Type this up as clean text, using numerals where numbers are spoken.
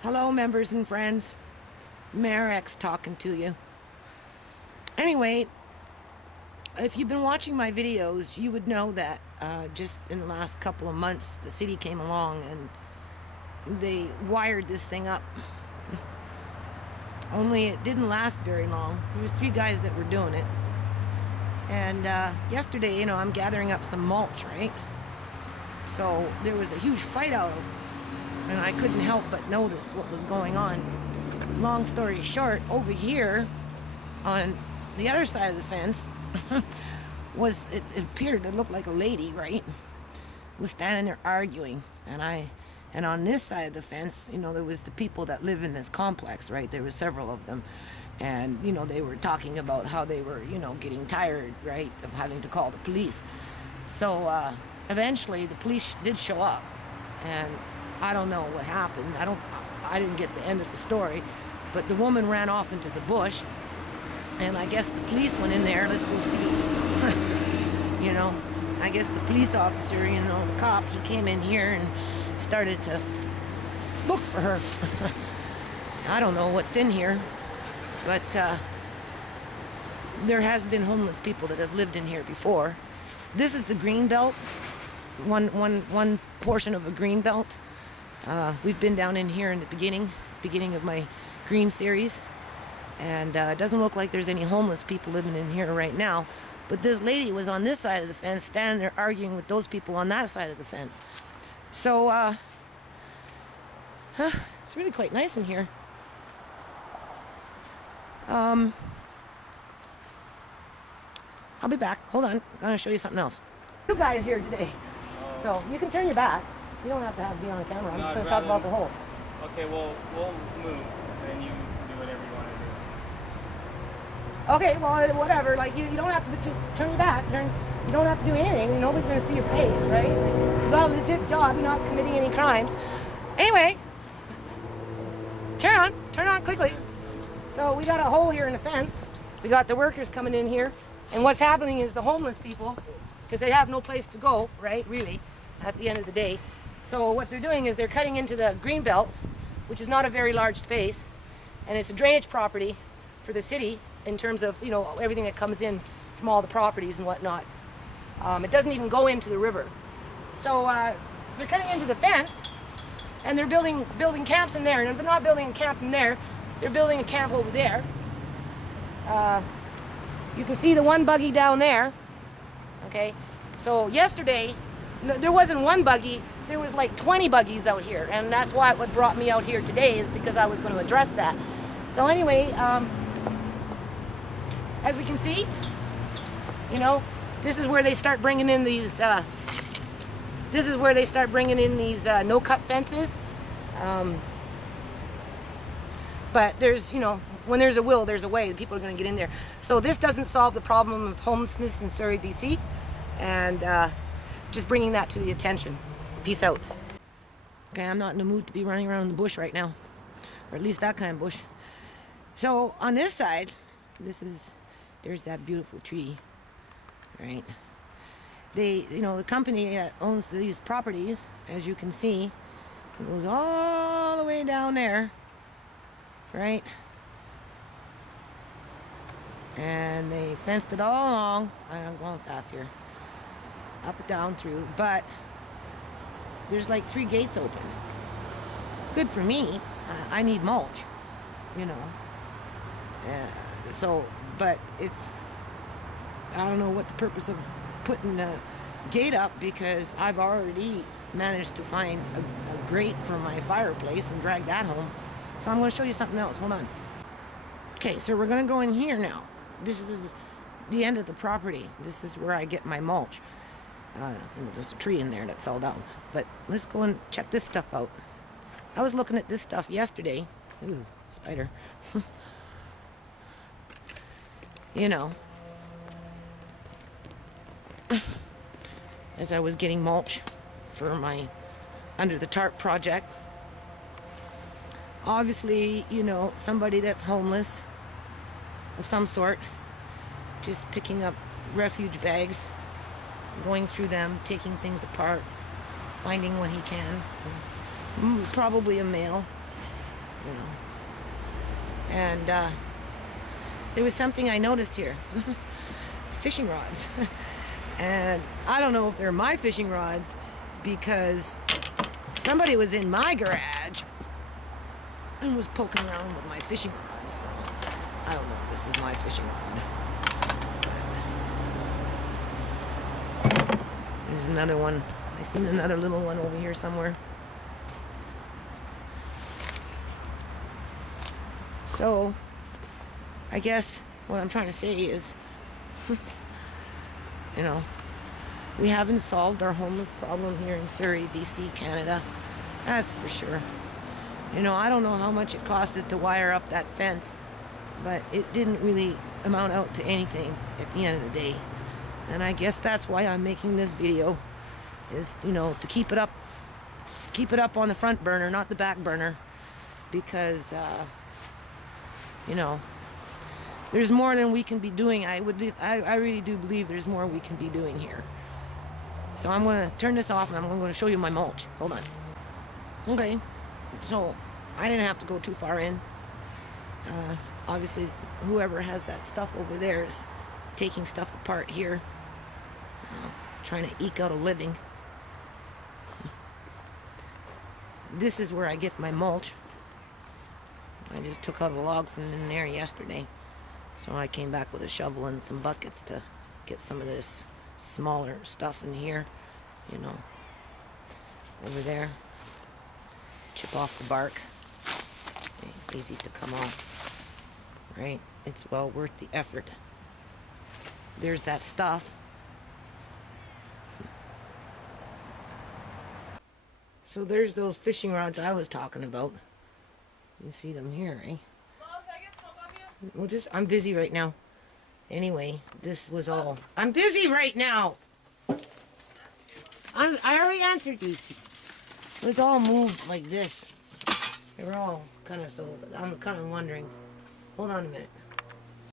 Hello, members and friends. Mayor X talking to you. Anyway, if you've been watching my videos, you would know that just in the last couple of months, the city came along and they wired this thing up. Only it didn't last very long. There was 3 guys that were doing it. And yesterday, I'm gathering up some mulch, right? So there was a huge fight out, and I couldn't help but notice what was going on. Long story short, over here on the other side of the fence it appeared to look like a lady, right? Was standing there arguing, and on this side of the fence, there was the people that live in this complex, right? There were several of them, and they were talking about how they were getting tired, right, of having to call the police. So eventually the police did show up, and I don't know what happened. I didn't get the end of the story, but the woman ran off into the bush, and I guess the police went in there. Let's go see. I guess the police officer, the cop, he came in here and started to look for her. I don't know what's in here, but there has been homeless people that have lived in here before. This is the green belt, one portion of a green belt. We've been down in here in the beginning of my green series, and it doesn't look like there's any homeless people living in here right now, but this lady was on this side of the fence standing there arguing with those people on that side of the fence. So it's really quite nice in here. I'll be back. Hold on, I'm gonna show you something else. 2 guys here today, so you can turn your back. You don't have to be on camera. I'm just going to talk about the hole. Okay, well, we'll move, and then you do whatever you want to do. Okay, well, whatever. Like, you don't have to just turn your back. You don't have to do anything. Nobody's going to see your face, right? You got a legit job. You're not committing any crimes. Anyway, carry on. Turn on quickly. So we got a hole here in the fence. We got the workers coming in here. And what's happening is the homeless people, because they have no place to go, right, really, at the end of the day. So what they're doing is they're cutting into the green belt, which is not a very large space, and it's a drainage property for the city in terms of everything that comes in from all the properties and whatnot. It doesn't even go into the river. So they're cutting into the fence, and they're building camps in there. And if they're not building a camp in there, they're building a camp over there. You can see the one buggy down there. Okay, so yesterday there wasn't one buggy. There was like 20 buggies out here, and that's why what brought me out here today is because I was going to address that. So anyway, as we can see, this is where they start bringing in these. No-cut fences. But there's, when there's a will, there's a way. People are going to get in there. So this doesn't solve the problem of homelessness in Surrey, BC, and just bringing that to the attention. Peace out. Okay, I'm not in the mood to be running around in the bush right now, or at least that kind of bush. So on this side, there's that beautiful tree, right? The company that owns these properties, as you can see, it goes all the way down there, right? And they fenced it all along. I'm going fast here. Up and down through, but there's like 3 gates open. Good for me. I need mulch, but I don't know what the purpose of putting a gate up, because I've already managed to find a grate for my fireplace and drag that home. So I'm going to show you something else. Hold on. Okay, so we're going to go in here now. This is the end of the property. This is where I get my mulch. There's a tree in there that fell down. But let's go and check this stuff out. I was looking at this stuff yesterday. Ooh, spider. As I was getting mulch for my under the tarp project. Obviously, somebody that's homeless of some sort, just picking up refuge bags, going through them, taking things apart, finding what he can. Probably a male. you know. And there was something I noticed here. Fishing rods. And I don't know if they're my fishing rods because somebody was in my garage and was poking around with my fishing rods. So I don't know if this is my fishing rod. There's another one. I seen another little one over here somewhere. So I guess what I'm trying to say is, you know, we haven't solved our homeless problem here in Surrey, BC, Canada. That's for sure. You know, I don't know how much it costed to wire up that fence, but it didn't really amount out to anything at the end of the day. And I guess that's why I'm making this video, is, you know, to keep it up on the front burner, not the back burner, because, you know, there's more than we can be doing. I really do believe there's more we can be doing here. So I'm going to turn this off and I'm going to show you my mulch. Hold on. Okay, so I didn't have to go too far in. Obviously, whoever has that stuff over there is taking stuff apart here, trying to eke out a living. This is where I get my mulch. I just took out a log from in there yesterday. So I came back with a shovel and some buckets to get some of this smaller stuff in here, you know, over there. Chip off the bark. Easy to come off, right? It's well worth the effort. There's that stuff. So there's those fishing rods I was talking about. You see them here, eh? Well, I'm busy right now. Anyway, this was all. I'm busy right now. I already answered you. It was all moved like this. They were all kind of, so I'm kind of wondering. Hold on a minute.